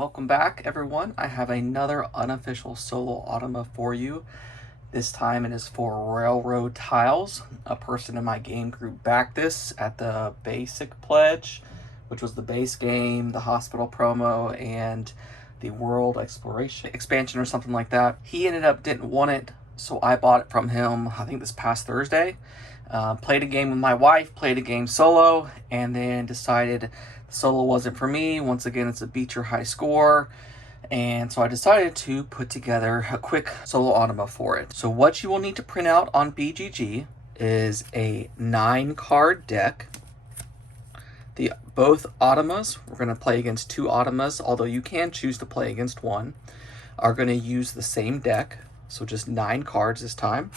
welcome back everyone. I have another unofficial solo Automa for you. This time it is for Railroad Tiles. A person in my game group backed this at the basic pledge, which was the base game, the hospital promo, and the world exploration expansion or something like that. He ended up didn't want it, so I bought it from him, I think this past Thursday. Played a game with my wife, played a game solo, and then decided the solo wasn't for me. Once again, it's a beat your high score. And so I decided to put together a quick solo Automa for it. So what you will need to print out on BGG is a 9-card deck. Both Automas, we're going to play against 2 Automas, although you can choose to play against 1, are going to use the same deck. So just 9 cards this time.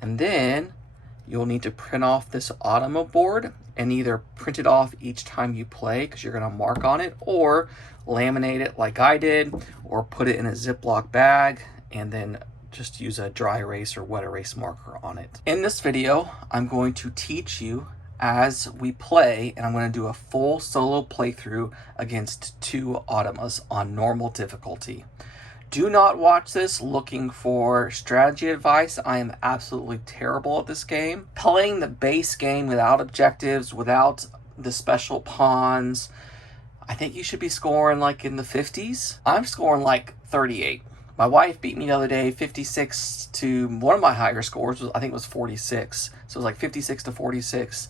And then you'll need to print off this Automa board and either print it off each time you play because you're going to mark on it, or laminate it like I did, or put it in a Ziploc bag and then just use a dry erase or wet erase marker on it. In this video, I'm going to teach you as we play, and I'm going to do a full solo playthrough against 2 Automas on normal difficulty. Do not watch this looking for strategy advice. I am absolutely terrible at this game. Playing the base game without objectives, without the special pawns, I think you should be scoring like in the 50s. I'm scoring like 38. My wife beat me the other day 56 to one of my higher scores, I think it was 46. So it was like 56 to 46.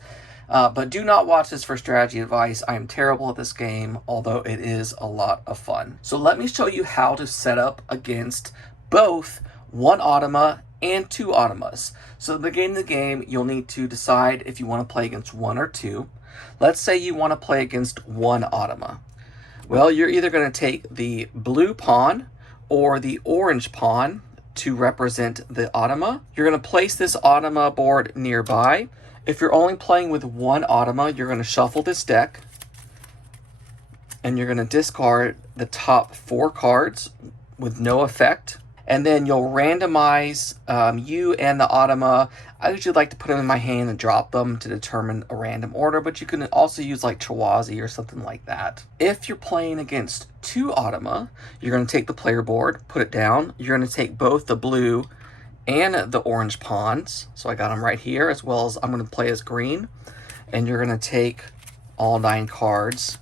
But do not watch this for strategy advice. I am terrible at this game, although it is a lot of fun. So let me show you how to set up against both 1 Automa and 2 Automas. So at the beginning of the game, you'll need to decide if you want to play against 1 or 2. Let's say you want to play against 1 Automa. Well, you're either going to take the blue pawn or the orange pawn to represent the Automa. You're going to place this Automa board nearby. If you're only playing with 1 Automa, you're going to shuffle this deck and you're going to discard the top 4 cards with no effect. And then you'll randomize you and the Automa. I usually like to put them in my hand and drop them to determine a random order, but you can also use like Chawazi or something like that. If you're playing against 2 Automa, you're going to take the player board, put it down. You're going to take both the blue and the orange pawns. So I got them right here, as well as I'm going to play as green. And you're going to take all 9 cards.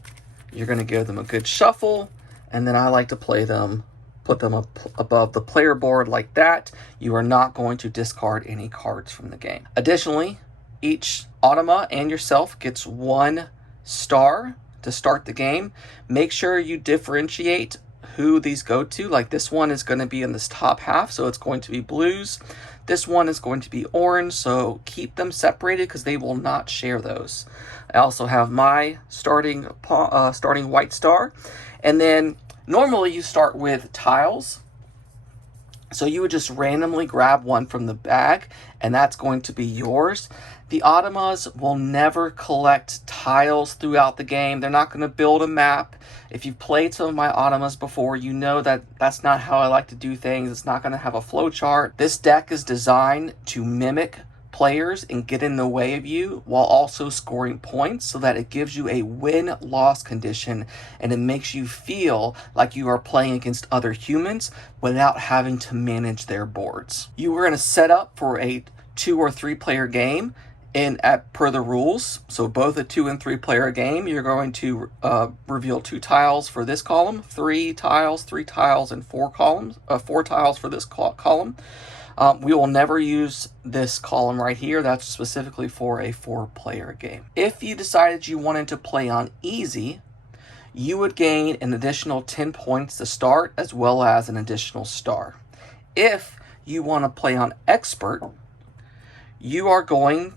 You're going to give them a good shuffle. And then I like to play them, put them up above the player board like that. You are not going to discard any cards from the game. Additionally, each Automa and yourself gets 1 star to start the game. Make sure you differentiate who these go to. Like this one is going to be in this top half, so it's going to be blues. This one is going to be orange, so keep them separated because they will not share those. I also have my starting white star. And then normally you start with tiles. So you would just randomly grab one from the bag, and that's going to be yours. The Automas will never collect tiles throughout the game. They're not going to build a map. If you've played some of my Automas before, you know that that's not how I like to do things. It's not going to have a flow chart. This deck is designed to mimic players and get in the way of you while also scoring points, so that it gives you a win-loss condition and it makes you feel like you are playing against other humans without having to manage their boards. You are going to set up for a 2 or 3 player game per the rules. So both a 2 and 3 player game, you're going to reveal 2 tiles for this column, 3 tiles, and 4 tiles for this column. We will never use this column right here. That's specifically for a 4-player game. If you decided you wanted to play on easy, you would gain an additional 10 points to start, as well as an additional star. If you want to play on expert, you are going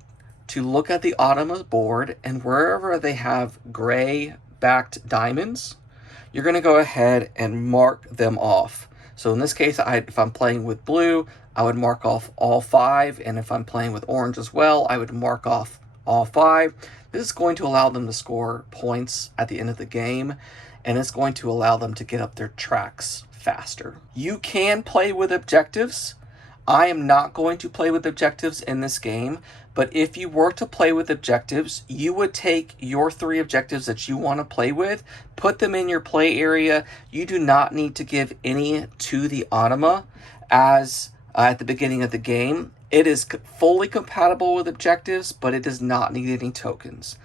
to look at the Automa board, and wherever they have gray backed diamonds, you're going to go ahead and mark them off. So in this case, if I'm playing with blue, I would mark off all 5, and if I'm playing with orange as well, I would mark off all 5. This is going to allow them to score points at the end of the game, and it's going to allow them to get up their tracks faster. You can play with objectives. I am not going to play with objectives in this game, but if you were to play with objectives, you would take your 3 objectives that you want to play with, put them in your play area. You do not need to give any to the Automa as at the beginning of the game. It is fully compatible with objectives, but it does not need any tokens.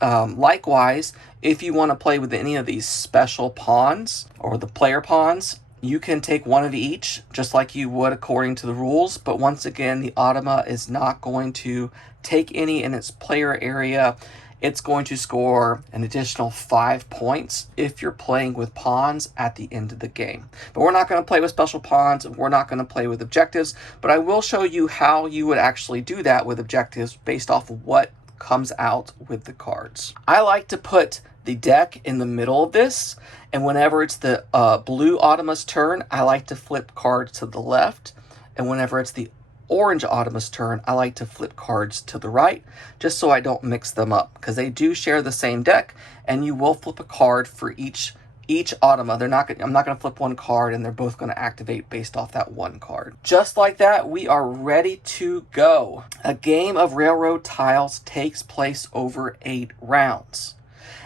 Likewise, if you want to play with any of these special pawns or the player pawns, you can take one of each, just like you would according to the rules. But once again, the Automa is not going to take any in its player area. It's going to score an additional 5 points if you're playing with pawns at the end of the game. But we're not going to play with special pawns. We're not going to play with objectives. But I will show you how you would actually do that with objectives based off of what comes out with the cards. I like to put the deck in the middle of this, and whenever it's the blue Automa's turn, I like to flip cards to the left, and whenever it's the orange Automa's turn, I like to flip cards to the right, just so I don't mix them up, because they do share the same deck, and you will flip a card for each Automa. I'm not going to flip one card, and they're both going to activate based off that one card. Just like that, we are ready to go. A game of railroad tiles takes place over 8 rounds.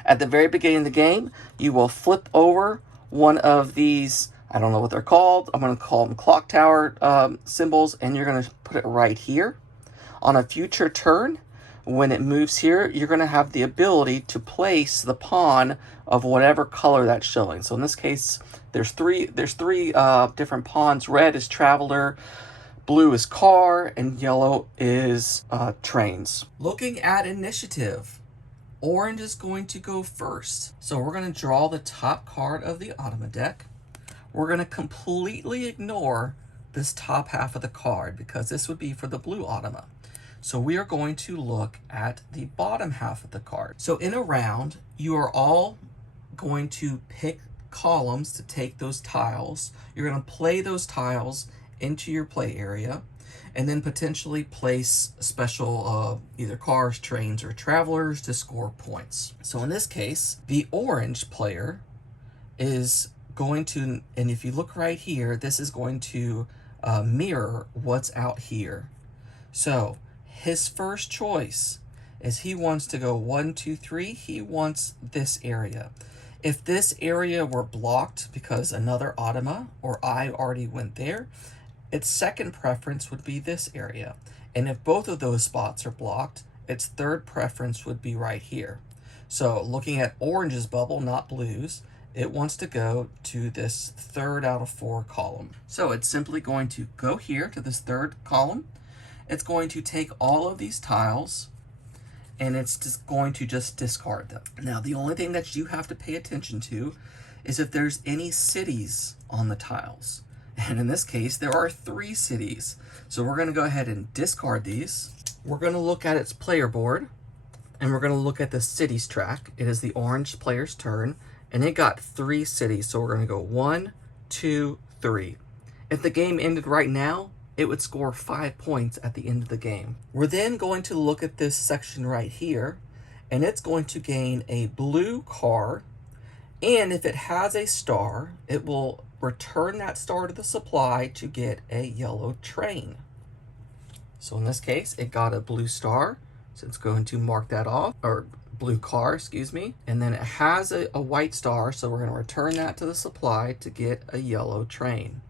At the very beginning of the game, you will flip over one of these, I don't know what they're called, I'm going to call them clock tower symbols, and you're going to put it right here. On a future turn, when it moves here, you're going to have the ability to place the pawn of whatever color that's showing. So in this case, there's three different pawns. Red is traveler, blue is car, and yellow is trains. Looking at initiative, orange is going to go first. So we're going to draw the top card of the Automa deck. We're going to completely ignore this top half of the card because this would be for the blue Automa. So we are going to look at the bottom half of the card. So in a round, you are all going to pick columns to take those tiles. You're going to play those tiles into your play area, and then potentially place special either cars, trains, or travelers to score points. So in this case, the orange player is going to, and if you look right here, this is going to mirror what's out here. So his first choice is he wants to go 1, 2, 3. He wants this area. If this area were blocked because another Automa or I already went there, its second preference would be this area. And if both of those spots are blocked, its third preference would be right here. So looking at orange's bubble, not blue's, it wants to go to this 3rd out of 4 column. So it's simply going to go here to this 3rd column. It's going to take all of these tiles, and it's just going to discard them. Now, the only thing that you have to pay attention to is if there's any cities on the tiles. And in this case, there are 3 cities. So we're going to go ahead and discard these. We're going to look at its player board, and we're going to look at the cities track. It is the orange player's turn, and it got 3 cities. So we're going to go 1, 2, 3. If the game ended right now, it would score 5 points at the end of the game. We're then going to look at this section right here, and it's going to gain a blue car, and if it has a star, it will return that star to the supply to get a yellow train. So in this case, it got a blue star, so it's going to mark that off, or blue car, excuse me. And then it has a white star, so we're going to return that to the supply to get a yellow train.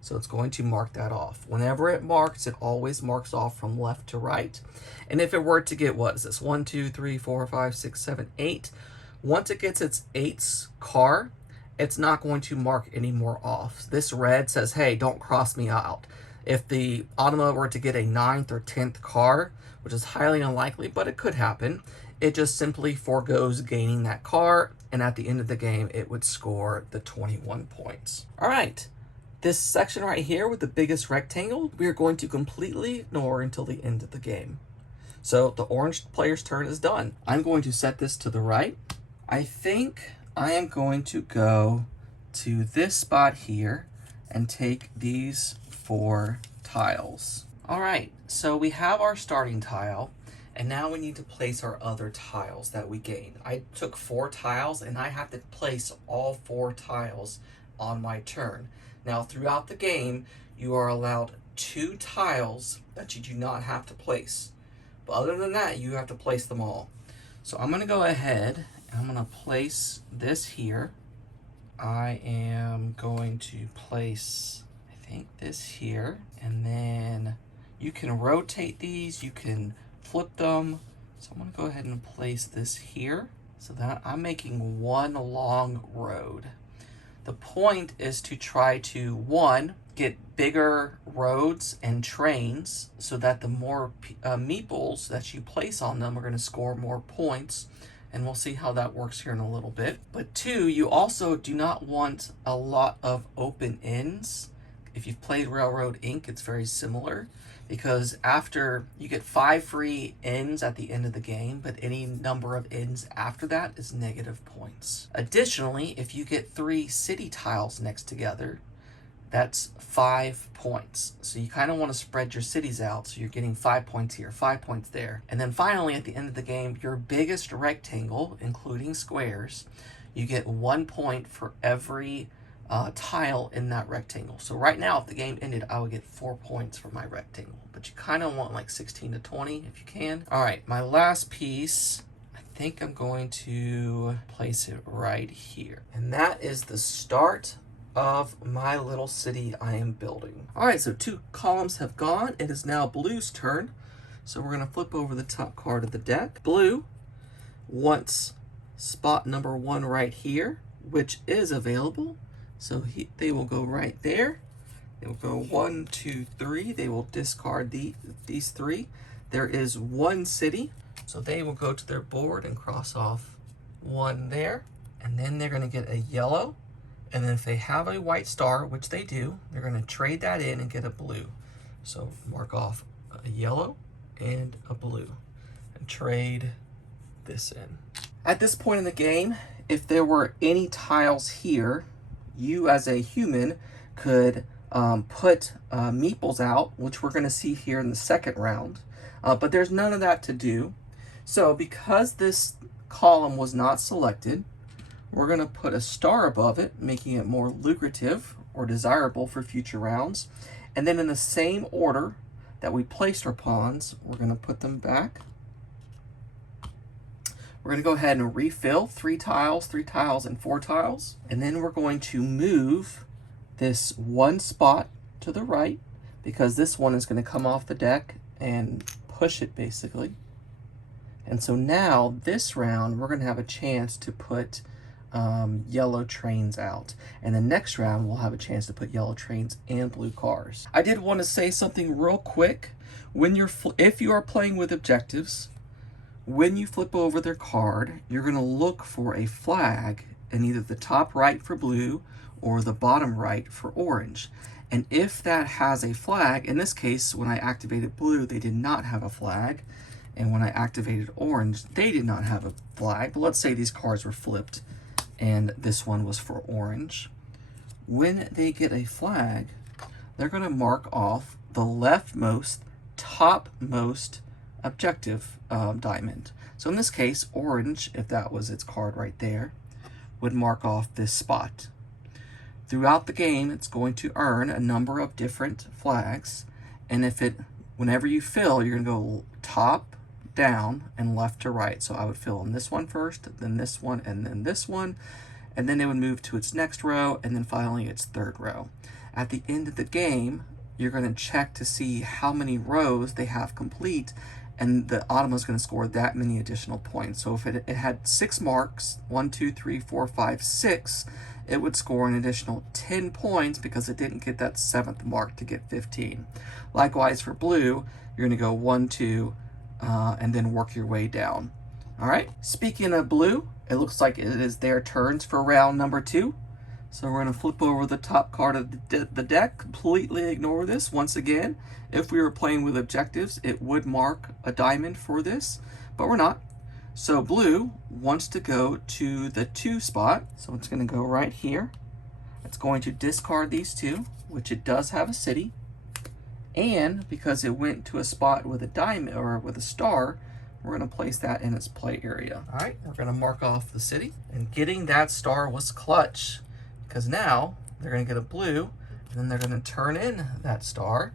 So it's going to mark that off. Whenever it marks, it always marks off from left to right. And if it were to get, what is this, 1, 2, 3, 4, 5, 6, 7, 8, once it gets its 8th car, it's not going to mark any more off. This red says, hey, don't cross me out. If the Automa were to get a 9th or 10th car, which is highly unlikely, but it could happen, it just simply forgoes gaining that car, and at the end of the game, it would score the 21 points. All right, this section right here with the biggest rectangle, we are going to completely ignore until the end of the game. So the orange player's turn is done. I'm going to set this to the right. I think I am going to go to this spot here and take these 4 tiles. All right, so we have our starting tile, and now we need to place our other tiles that we gained. I took 4 tiles, and I have to place all 4 tiles on my turn. Now, throughout the game, you are allowed 2 tiles that you do not have to place. But other than that, you have to place them all. So I'm gonna go ahead and I'm gonna place this here. I am going to place, I think, this here, and then you can rotate these, you can flip them. So I'm gonna go ahead and place this here so that I'm making one long road. The point is to try to, one, get bigger roads and trains so that the more meeples that you place on them are gonna score more points. And we'll see how that works here in a little bit. But 2, you also do not want a lot of open ends. If you've played Railroad Inc., it's very similar, because after you get 5 free ends at the end of the game, but any number of ends after that is negative points. Additionally, if you get 3 city tiles next together, that's 5 points. So you kind of want to spread your cities out, so you're getting 5 points here, 5 points there. And then finally, at the end of the game, your biggest rectangle, including squares, you get 1 point for every tile in that rectangle. So right now, if the game ended, I would get 4 points for my rectangle. But you kind of want like 16 to 20 if you can. All right, my last piece, I think I'm going to place it right here. And that is the start of my little city I am building. All right, so 2 columns have gone. It is now Blue's turn. So we're gonna flip over the top card of the deck. Blue wants spot number 1 right here, which is available. So they will go right there. They will go 1, 2, 3. They will discard these 3. There is 1 city. So they will go to their board and cross off 1 there. And then they're gonna get a yellow. And then if they have a white star, which they do, they're gonna trade that in and get a blue. So mark off a yellow and a blue and trade this in. At this point in the game, if there were any tiles here, you as a human could put meeples out, which we're gonna see here in the second round, but there's none of that to do. So because this column was not selected, we're gonna put a star above it, making it more lucrative or desirable for future rounds. And then in the same order that we placed our pawns, we're gonna put them back. We're gonna go ahead and refill 3 tiles, 3 tiles, and 4 tiles. And then we're going to move this 1 spot to the right, because this one is gonna come off the deck and push it basically. And so now this round, we're gonna have a chance to put yellow trains out, and the next round we'll have a chance to put yellow trains and blue cars. I did want to say something real quick. If you are playing with objectives, when you flip over their card, you're going to look for a flag in either the top right for blue or the bottom right for orange. And if that has a flag, in this case when I activated blue, they did not have a flag, and when I activated orange, they did not have a flag. But let's say these cards were flipped and this one was for orange. When they get a flag, they're going to mark off the leftmost, topmost objective diamond. So in this case, orange, if that was its card right there, would mark off this spot. Throughout the game, it's going to earn a number of different flags, and whenever you fill, you're going to go top, down, and left to right. So I would fill in this one first, then this one, and then this one, and then it would move to its next row, and then finally its third row. At the end of the game, you're going to check to see how many rows they have complete, and the Automa is going to score that many additional points. So if it had 6 marks, 1, 2, 3, 4, 5, 6, it would score an additional 10 points because it didn't get that 7th mark to get 15. Likewise for blue, you're going to go 1, 2, and then work your way down. All right, speaking of blue, it looks like it is their turns for round number 2. So we're going to flip over the top card of the deck, completely ignore this. Once again, if we were playing with objectives, it would mark a diamond for this, but we're not. So blue wants to go to the 2 spot, so it's going to go right here. It's going to discard these 2, which it does have a city. And because it went to a spot with a diamond or with a star, we're going to place that in its play area. All right, we're going to mark off the city. And getting that star was clutch, because now they're going to get a blue, And then they're gonna turn in that star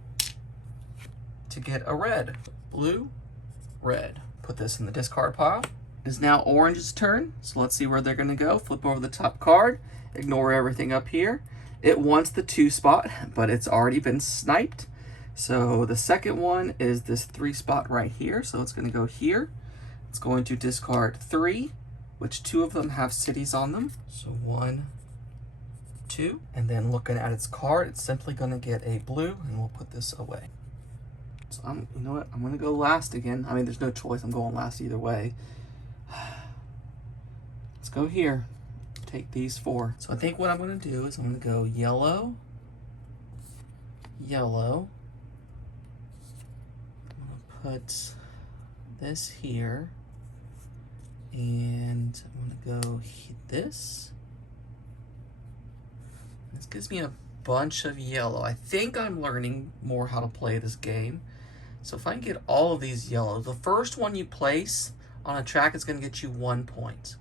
to get a red. Blue, red. Put this in the discard pile. It is now Orange's turn, so let's see where they're gonna go. Flip over the top card, ignore everything up here. It wants the 2 spot, but it's already been sniped. So the second one is this 3 spot right here, so it's gonna go here. It's going to discard 3, which 2 of them have cities on them. So 1, 2, and then looking at its card, it's simply gonna get a blue, and we'll put this away. So you know what, I'm gonna go last again. I mean, there's no choice, I'm going last either way. Let's go here, take these 4. So I think what I'm gonna do is I'm gonna go yellow, yellow. I'm gonna put this here, and I'm gonna go this. This gives me a bunch of yellow. I think I'm learning more how to play this game. So if I can get all of these yellow, the first one you place on a track is gonna get you 1 point.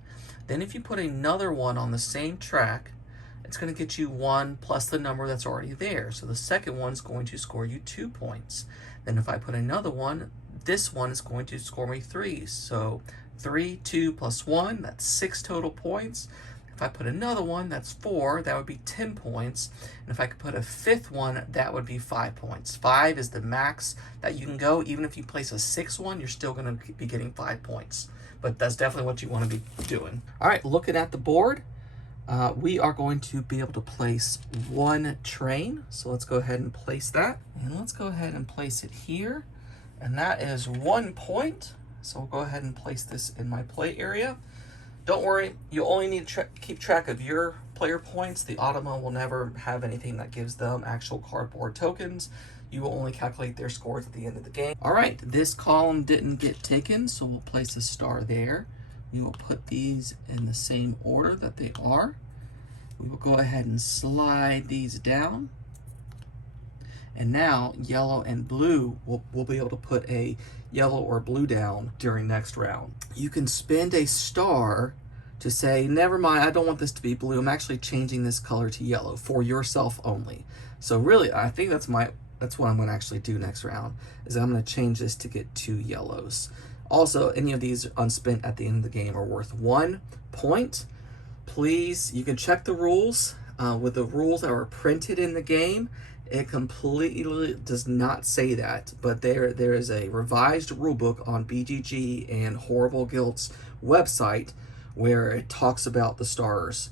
Then if you put another one on the same track, it's gonna get you 1 plus the number that's already there. So the second one's going to score you 2 points. Then if I put another one, this one is going to score me 3. So 3, 2 plus 1, that's 6 total points. If I put another one, that's 4, that would be 10 points. And if I could put a 5th one, that would be 5 points. 5 is the max that you can go. Even if you place a 6th one, you're still gonna be getting 5 points. But that's definitely what you wanna be doing. All right, looking at the board, we are going to be able to place 1 train. So let's go ahead and place that. And let's go ahead and place it here. And that is 1 point. So we'll go ahead and place this in my play area. Don't worry, you only need to keep track of your player points. The Automa will never have anything that gives them actual cardboard tokens. You will only calculate their scores at the end of the game. All right, this column didn't get taken, so we'll place a star there. We will put these in the same order that they are. We will go ahead and slide these down. And now yellow and blue, we'll be able to put a yellow or blue down during next round. You can spend a star to say, never mind, I don't want this to be blue. I'm actually changing this color to yellow for yourself only. So really, I think that's what I'm gonna actually do next round, is I'm gonna change this to get 2 yellows. Also, any of these unspent at the end of the game are worth 1 point. Please, you can check the rules. With the rules that were printed in the game, it completely does not say that, but there is a revised rulebook on BGG and Horrible Guilt's website where it talks about the stars.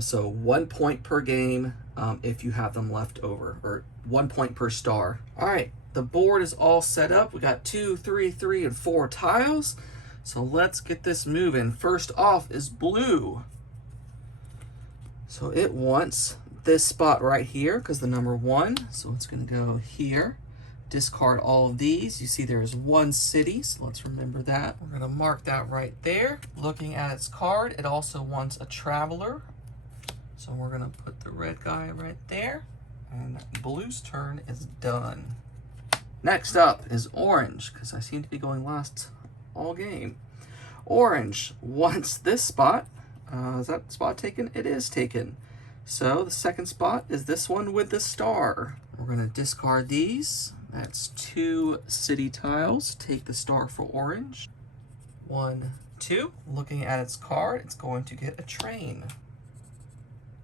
So 1 point per game if you have them left over, or 1 point per star. All right, the board is all set up. We got 2, 3, 3, and 4 tiles. So let's get this moving. First off is blue. So it wants this spot right here because the number 1. So it's going to go here. Discard all of these. You see there's 1 city, so let's remember that. We're going to mark that right there. Looking at its card, it also wants a traveler. So we're going to put the red guy right there. And blue's turn is done. Next up is orange, because I seem to be going last all game. Orange wants this spot. Is that spot taken? It is taken. So the second spot is this one with the star. We're going to discard these. That's 2 city tiles. Take the star for orange. 1, 2. Looking at its card, it's going to get a train.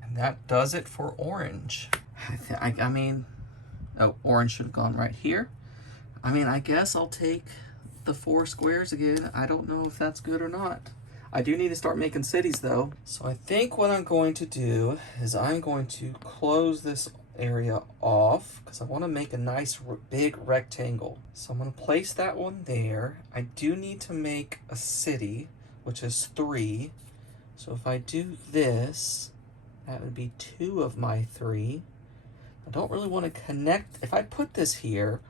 And that does it for orange. I mean, oh, orange should have gone right here. I mean, I guess I'll take the 4 squares again. I don't know if that's good or not. I do need to start making cities though. So I think what I'm going to do is I'm going to close this area off because I want to make a nice big rectangle. So I'm going to place that one there. I do need to make a city, which is 3. So if I do this, that would be 2 of my 3. I don't really want to connect. If I put this here,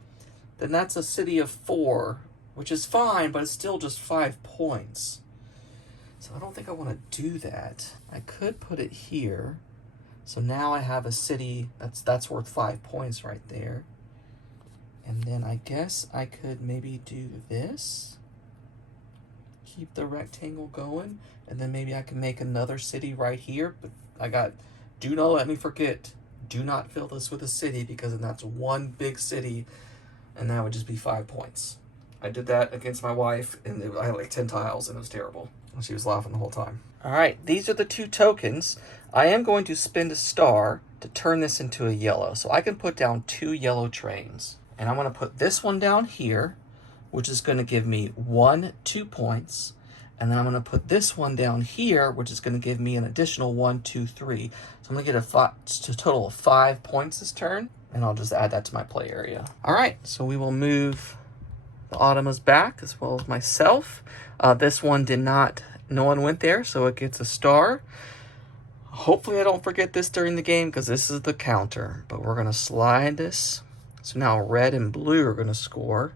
then that's a city of 4, which is fine, but it's still just 5 points. So I don't think I want to do that. I could put it here. So now I have a city that's worth 5 points right there. And then I guess I could maybe do this. Keep the rectangle going. And then maybe I can make another city right here. But I got, do not let me forget, do not fill this with a city, because then that's one big city, and that would just be 5 points. I did that against my wife, and I had like 10 tiles, and it was terrible. And she was laughing the whole time. All right, these are the 2 tokens. I am going to spend a star to turn this into a yellow. So I can put down 2 yellow trains. And I'm going to put this one down here, which is going to give me 2 points. And then I'm going to put this one down here, which is going to give me an additional 1, 2, 3. So I'm going to get a total of 5 points this turn. And I'll just add that to my play area. All right, so we will move the Automas back as well as myself. This one did not, no one went there, so it gets a star. Hopefully I don't forget this during the game, because this is the counter. But we're going to slide this. So now red and blue are going to score.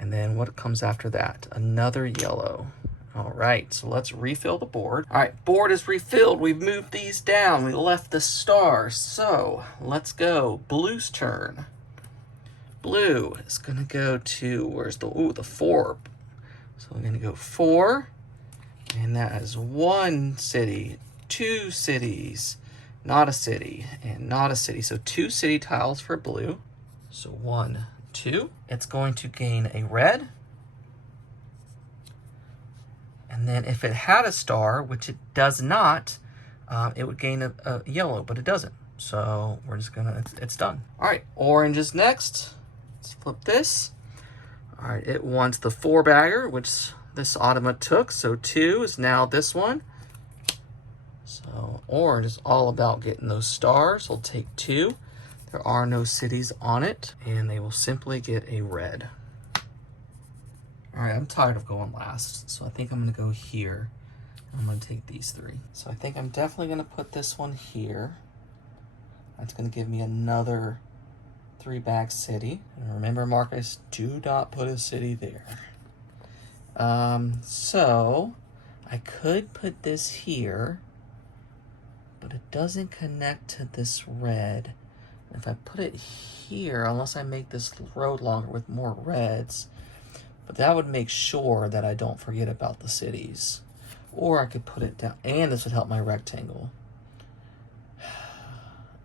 And then what comes after that? Another yellow. All right, so let's refill the board. All right, board is refilled. We've moved these down. We left the stars. So let's go. Blue's turn. Blue is going to go to, where's the 4. So we're going to go 4. And that is 1 city, 2 cities, not a city, and not a city. So 2 city tiles for blue. So 1, 2. It's going to gain a red. And then if it had a star, which it does not, it would gain a yellow, but it doesn't. So we're just gonna, it's done. All right, orange is next. Let's flip this. All right, it wants the 4-bagger, which this Automa took. So 2 is now this one. So orange is all about getting those stars. We'll take 2. There are no cities on it, and they will simply get a red. All right, I'm tired of going last, so I think I'm gonna go here. I'm gonna take these 3. So I think I'm definitely gonna put this one here. That's gonna give me another 3-bag city. And remember, Marcus, do not put a city there. So I could put this here, but it doesn't connect to this red. If I put it here, unless I make this road longer with more reds, but that would make sure that I don't forget about the cities. Or I could put it down, and this would help my rectangle.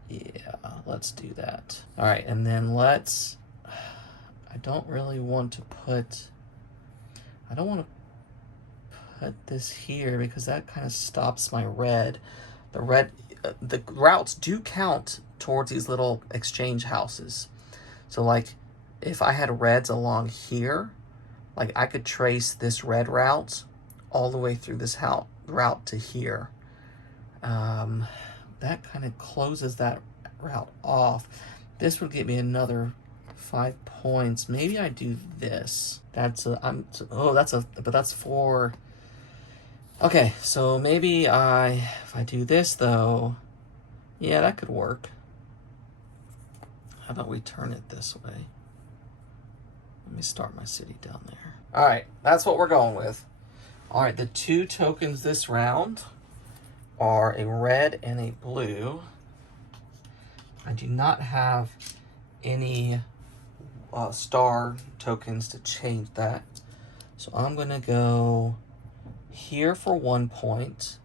Yeah, let's do that. All right, and then let's, I don't really want to put, I don't want to put this here, because that kind of stops my red. The red, the routes do count towards these little exchange houses. So like, if I had reds along here, like I could trace this red route all the way through this route to here. That kind of closes that route off. This would get me another 5 points. Maybe I do this. That's but that's 4. Okay, so maybe if I do this though, yeah, that could work. How about we turn it this way? Let me start my city down there. All right, that's what we're going with. All right, the 2 tokens this round are a red and a blue. I do not have any star tokens to change that. So I'm gonna go here for 1 point,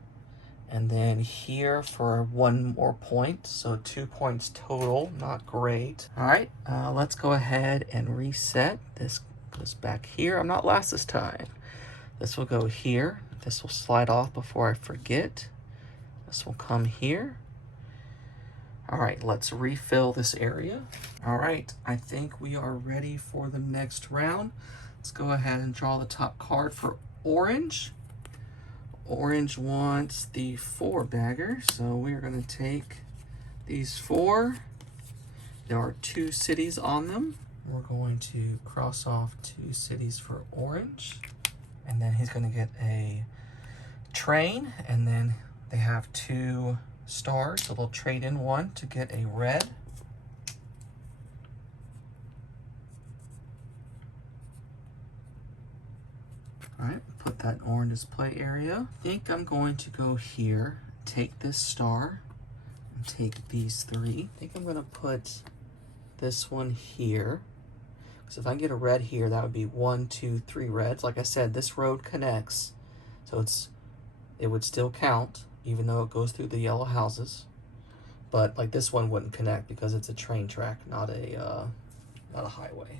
and then here for 1 more point. So 2 points total, not great. All right, let's go ahead and reset. This goes back here. I'm not last this time. This will go here. This will slide off before I forget. This will come here. All right, let's refill this area. All right, I think we are ready for the next round. Let's go ahead and draw the top card for orange. Orange wants the 4-bagger, so we are going to take these 4. There are 2 cities on them. We're going to cross off 2 cities for orange, and then he's going to get a train, and then they have 2 stars, so they'll trade in 1 to get a red. All right, put that in orange display area. I think I'm going to go here, take this star, and take these 3. I think I'm gonna put this one here. So if I get a red here, that would be 1, 2, 3 reds. Like I said, this road connects, so it would still count, even though it goes through the yellow houses. but like this one wouldn't connect because it's a train track, not a highway.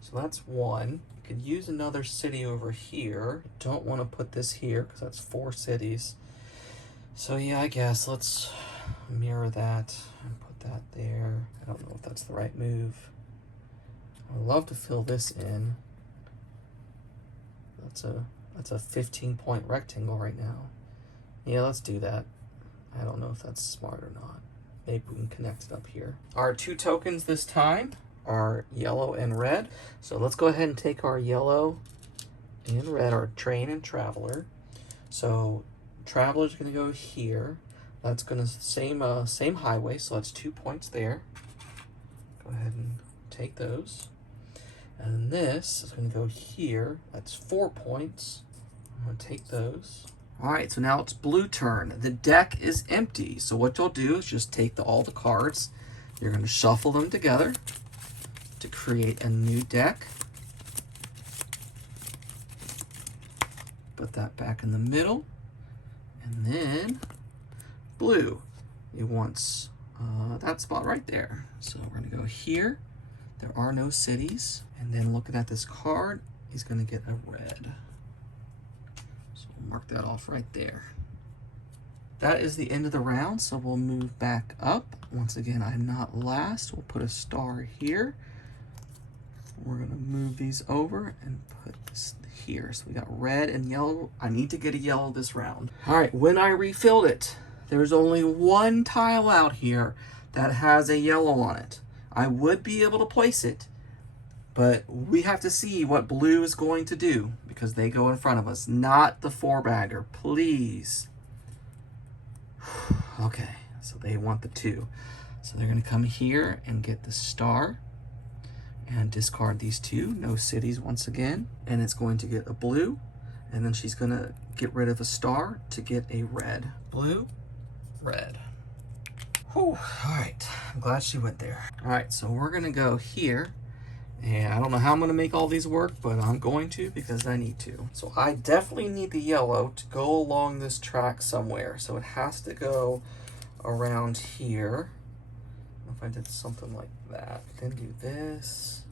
So that's one. You could use another city over here. Don't want to put this here because that's 4 cities. So yeah, I guess let's mirror that and put that there. I don't know if that's the right move. I'd love to fill this in. That's a 15-point rectangle right now. Yeah, let's do that. I don't know if that's smart or not. Maybe we can connect it up here. Our 2 tokens this time are yellow and red. So let's go ahead and take our yellow and red, our train and traveler. So traveler's gonna go here. That's gonna same highway, so that's 2 points there. Go ahead and take those. And this is gonna go here. That's 4 points. I'm gonna take those. All right, so now it's blue turn. The deck is empty. So what you'll do is just take all the cards. You're gonna shuffle them together to create a new deck. Put that back in the middle. And then blue, it wants that spot right there. So we're gonna go here. There are no cities. And then looking at this card, he's gonna get a red. So we'll mark that off right there. That is the end of the round, so we'll move back up. Once again, I'm not last. We'll put a star here. We're gonna move these over and put this here. So we got red and yellow. I need to get a yellow this round. All right, when I refilled it, there's only 1 tile out here that has a yellow on it. I would be able to place it, but we have to see what blue is going to do because they go in front of us, not the 4-bagger, please. Okay, so they want the 2. So they're gonna come here and get the star and discard these 2, no cities once again. And it's going to get a blue, and then she's gonna get rid of a star to get a red. Blue, red. Whew, all right, I'm glad she went there. All right, so we're gonna go here, and I don't know how I'm gonna make all these work, but I'm going to because I need to. So I definitely need the yellow to go along this track somewhere. So it has to go around here. If I did something like that, then do this,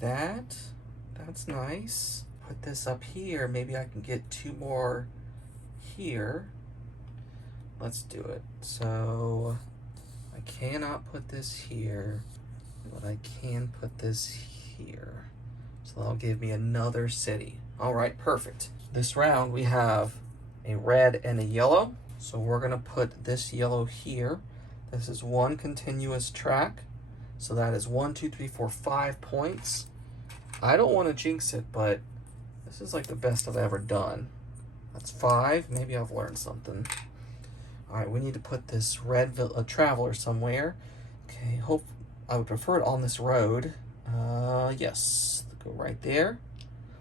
that's nice. Put this up here, maybe I can get 2 more here. Let's do it. So I cannot put this here, but I can put this here. So that'll give me another city. All right, perfect. This round we have a red and a yellow. So we're gonna put this yellow here. This is 1 continuous track. So that is 1, 2, 3, 4, 5 points. I don't want to jinx it, but this is like the best I've ever done. That's 5. Maybe I've learned something. All right, we need to put this red traveler somewhere. Okay, I would prefer it on this road. Yes, go right there.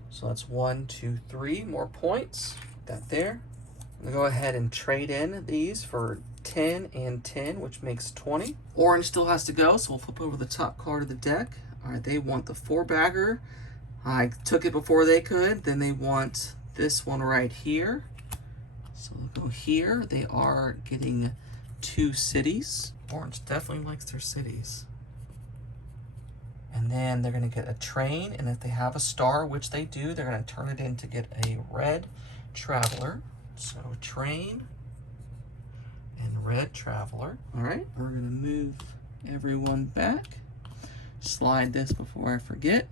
So that's 1, 2, 3 more points. Put that there. I'm gonna go ahead and trade in these for 10 and 10, which makes 20. Orange still has to go, so we'll flip over the top card of the deck. All right, they want the 4-bagger. I took it before they could. Then they want this one right here. So they'll go here. They are getting 2 cities. Orange definitely likes their cities. And then they're gonna get a train, and if they have a star, which they do, they're gonna turn it in to get a red traveler. So train and red traveler. All right, we're gonna move everyone back. Slide this before I forget.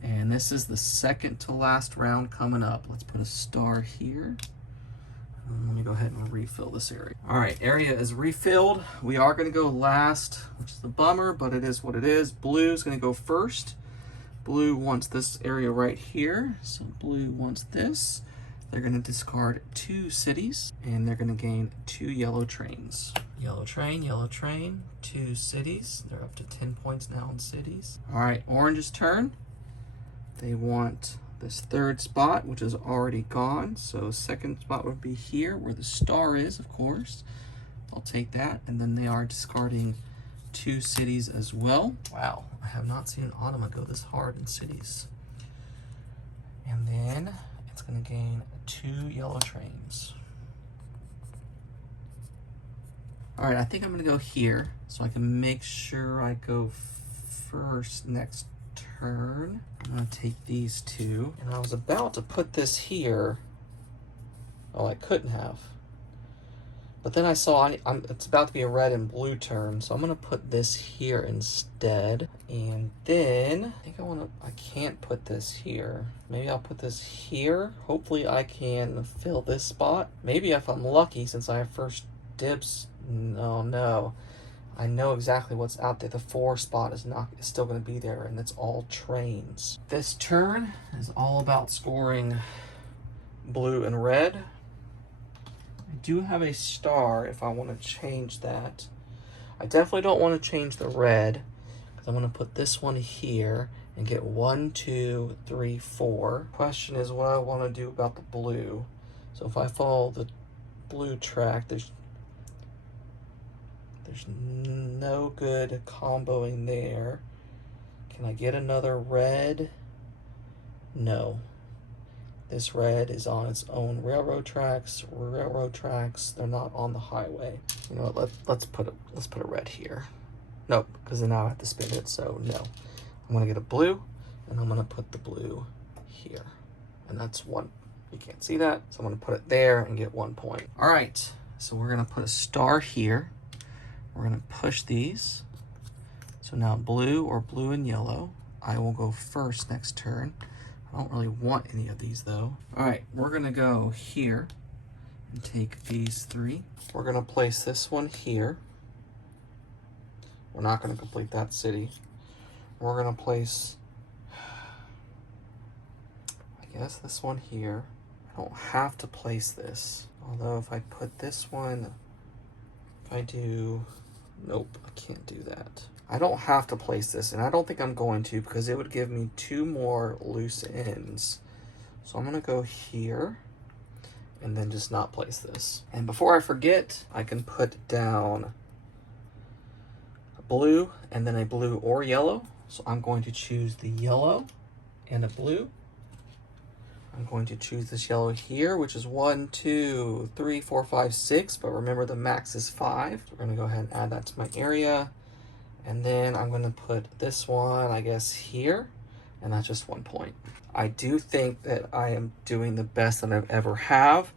And this is the second to last round coming up. Let's put a star here. Let me go ahead and refill this area. All right, area is refilled. We are gonna go last, which is the bummer, but it is what it is. Blue is gonna go first. Blue wants this area right here. So blue wants this. They're gonna discard 2 cities, and they're gonna gain 2 yellow trains. Yellow train, 2 cities. They're up to 10 points now in cities. All right, Orange's turn. They want this 3rd spot, which is already gone. So 2nd spot would be here where the star is, of course. I'll take that. And then they are discarding 2 cities as well. Wow, I have not seen Automa go this hard in cities. And then it's gonna gain 2 yellow trains. All right, I think I'm gonna go here so I can make sure I go first next turn. I'm gonna take these two, and I was about to put this here. Oh, I couldn't have. But then I saw it's about to be a red and blue turn, so I'm gonna put this here instead. And then I can't put this here. Maybe I'll put this here. Hopefully I can fill this spot. Maybe if I'm lucky, since I have first dibs. Oh no. I know exactly what's out there. The 4 spot is still gonna be there, and it's all trains. This turn is all about scoring blue and red. I do have a star if I want to change that. I definitely don't want to change the red, because I'm going to put this one here and get 1, 2, 3, 4. Question is what I want to do about the blue. So if I follow the blue track, there's no good comboing there. Can I get another red? No. This red is on its own railroad tracks. They're not on the highway. You know what? Let's put a red here. Nope, because then now I have to spin it. So no, I'm gonna get a blue, and I'm gonna put the blue here, and that's 1. You can't see that, so I'm gonna put it there and get 1 point. All right, so we're gonna put a star here. We're gonna push these. So now blue or blue and yellow. I will go first next turn. I don't really want any of these though. All right, we're gonna go here and take these 3. We're gonna place this one here. We're not gonna complete that city. We're gonna place, I guess, this one here. I don't have to place this. Although if I put this one, if I do, nope, I can't do that. I don't have to place this, and I don't think I'm going to, because it would give me 2 more loose ends. So I'm gonna go here and then just not place this. And before I forget, I can put down a blue and then a blue or yellow. So I'm going to choose the yellow and a blue. I'm going to choose this yellow here, which is 1, 2, 3, 4, 5, 6. But remember, the max is 5. So we're gonna go ahead and add that to my area. And then I'm gonna put this one, I guess, here, and that's just 1 point. I do think that I am doing the best that I've ever have,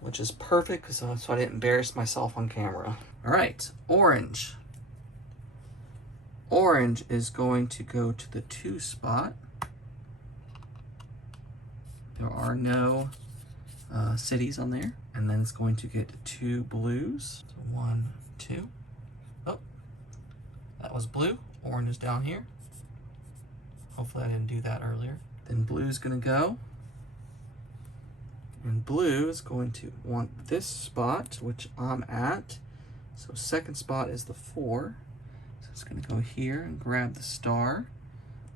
which is perfect, so I didn't embarrass myself on camera. All right, orange. Orange is going to go to the 2 spot. There are no cities on there. And then it's going to get 2 blues. So 1, 2. Oh. That was blue. Orange is down here. Hopefully I didn't do that earlier. Then blue's gonna go. And blue is going to want this spot, which I'm at. So second spot is the 4. So it's gonna go here and grab the star.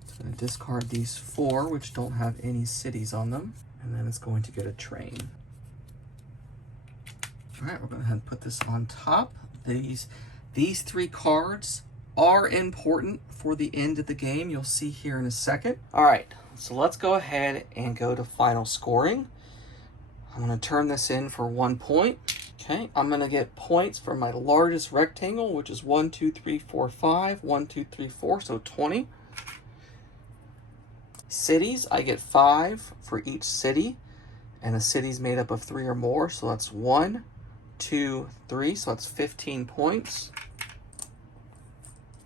It's gonna discard these 4, which don't have any cities on them. And then it's going to get a train. All right, we're gonna go ahead and put this on top. These 3 cards are important for the end of the game. You'll see here in a second. All right, so let's go ahead and go to final scoring. I'm gonna turn this in for 1 point. Okay, I'm gonna get points for my largest rectangle, which is 1, 2, 3, 4, 5. 1, 2, 3, 4, so 20. Cities, I get 5 for each city, and a city's made up of 3 or more, so that's 1, 2, 3, so that's 15 points.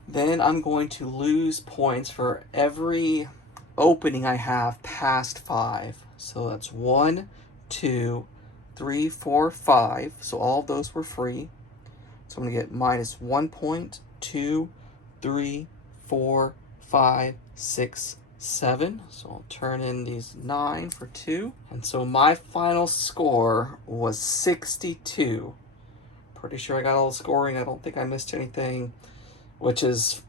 Then I'm going to lose points for every opening I have past 5. So that's 1, 2, 3, 4, 5. So all of those were free. So I'm going to get minus 1 point, 2, 3, 4, 5, 6, 7. So I'll turn in these 9 for 2. And so my final score was 62. Pretty sure I got all the scoring. I don't think I missed anything, which is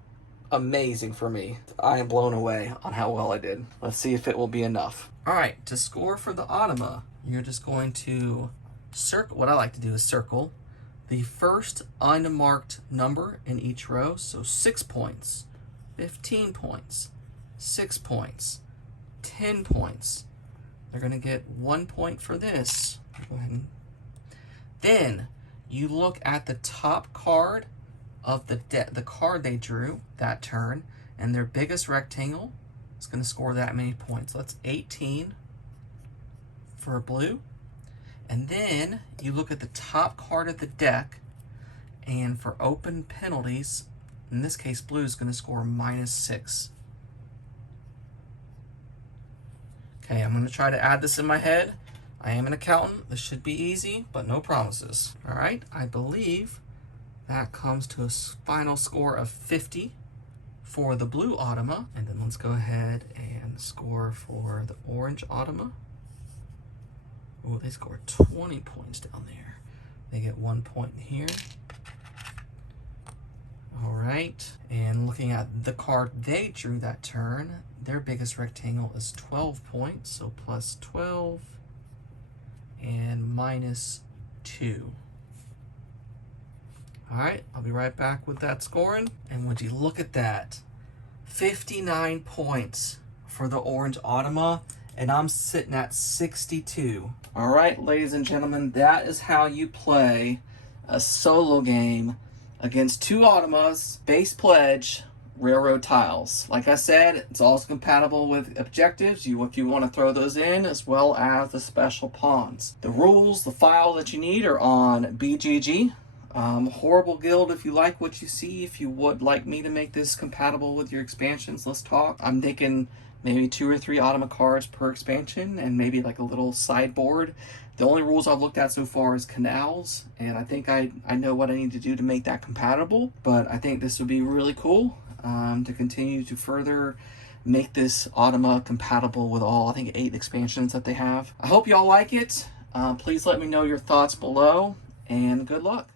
amazing for me. I am blown away on how well I did. Let's see if it will be enough. All right, to score for the Automa, you're just going to circle. What I like to do is circle the first unmarked number in each row. So 6 points, 15 points, 6 points, 10 points. They're gonna get 1 point for this. Go ahead and then you look at the top card of the card they drew that turn, and their biggest rectangle is going to score that many points. So that's 18 for blue. And then you look at the top card of the deck, and for open penalties, in this case, blue is going to score -6. Okay, I'm going to try to add this in my head. I am an accountant. This should be easy, but no promises. All right, I believe that comes to a final score of 50 for the blue Automa. And then let's go ahead and score for the orange Automa. Oh, they scored 20 points down there. They get 1 point here. All right, and looking at the card they drew that turn, their biggest rectangle is 12 points, so plus 12 and -2. All right, I'll be right back with that scoring. And would you look at that? 59 points for the orange Automa, and I'm sitting at 62. All right, ladies and gentlemen, that is how you play a solo game against two Automas, base pledge, railroad tiles. Like I said, it's also compatible with objectives, if you want to throw those in, as well as the special pawns. The rules, the file that you need are on BGG. Horrible Guild, if you like what you see, if you would like me to make this compatible with your expansions, let's talk. I'm thinking maybe 2 or 3 Automa cards per expansion, and maybe like a little sideboard. The only rules I've looked at so far is canals, and I think I know what I need to do to make that compatible, but I think this would be really cool to continue to further make this Automa compatible with all, I think, 8 expansions that they have. I hope y'all like it. Please let me know your thoughts below, and good luck.